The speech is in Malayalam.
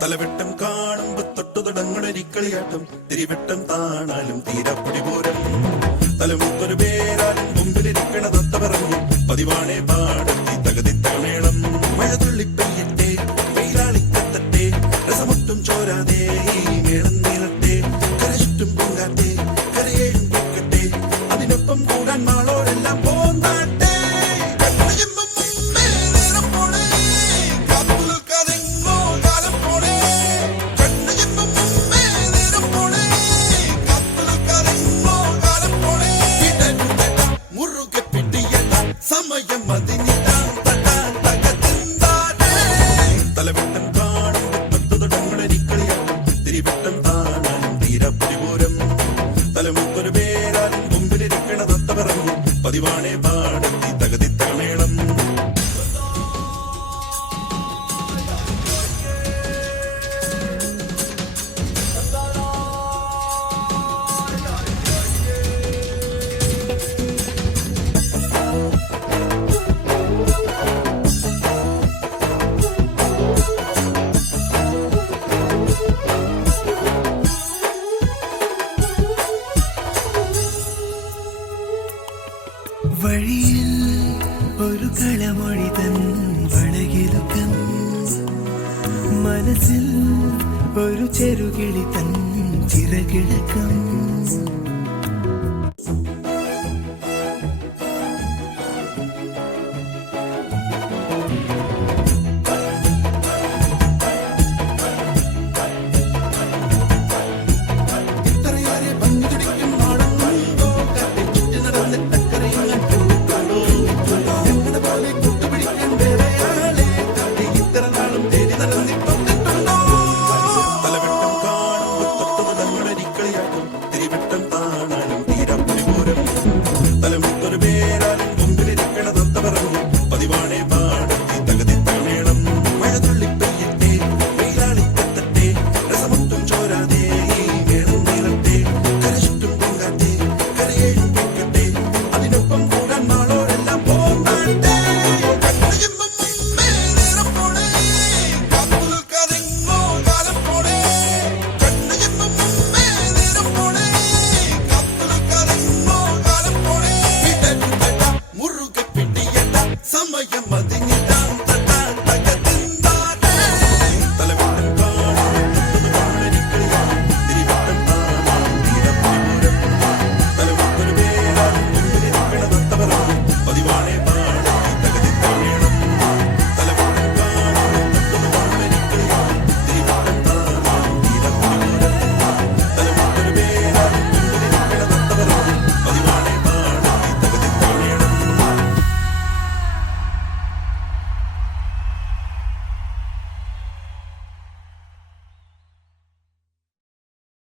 തലവെട്ടം കാണുമ്പോ തൊട്ടു തുടങ്ങുന്നൊരിക്കളിയാട്ടം തിരിവെട്ടം താണാലും തീരാപ്പൊടി പോരം തലമുത്തൊരു പേരാലും മുമ്പിലിരിക്കണ തത്ത പറഞ്ഞു പതിവാണേ പാടത്തി തകതിത്തകമേളം മഴ തുള്ളിപ്പെയ്യട്ടെ വെയിലാളിക്കത്തട്ടെ രസമൊട്ടും ചോരാതെ ഈ മേളം നീളട്ടെ കരചുറ്റും പൊങ്കാട്ടെ കരയേഴും പൊക്കട്ടെ അതിനൊപ്പം കൂടാൻ മാളോരെല്ലാം പോന്നാട്ടെ. തലവെട്ടം കാണുമ്പോ തൊട്ടു തുടങ്ങുന്നൊരിക്കളിയാട്ടം തിരിവെട്ടം താണാലും തീരാപ്പൊടി പോരം തലമുത്തൊരു പേരാലും മുമ്പിലിരിക്കണ തത്ത പറഞ്ഞു പതിവാണേ പാടത്തി തകതിത്തകമേളം. വഴിയിൽ ഒരു കളമൊഴി തൻ വളകിലുക്കം മനസ്സിൽ ഒരു ചെറുകിളി തൻ ചിറകിളക്കം തിരിവെട്ടം താണാലും തീരാപ്പൊടി പോരം തലമുത്തൊരു പേരാലും മുമ്പിലിരിക്കണ തത്ത പറഞ്ഞു പതിവാണേ പാടത്തി തകതിത്തകമേളം മഴ തുള്ളിപ്പെയ്യട്ടെ വെയിലാളിക്കത്തട്ടെ രസമൊട്ടും ചോരാതെ ഈ മേളം നീളട്ടെ കരചുറ്റും പൊങ്കാട്ടെ കരയേഴും പൊക്കട്ടെ അതിനൊപ്പം കൂടാൻ മാളോരെല്ലാം പോന്നാട്ടെ. സമയം അതിന്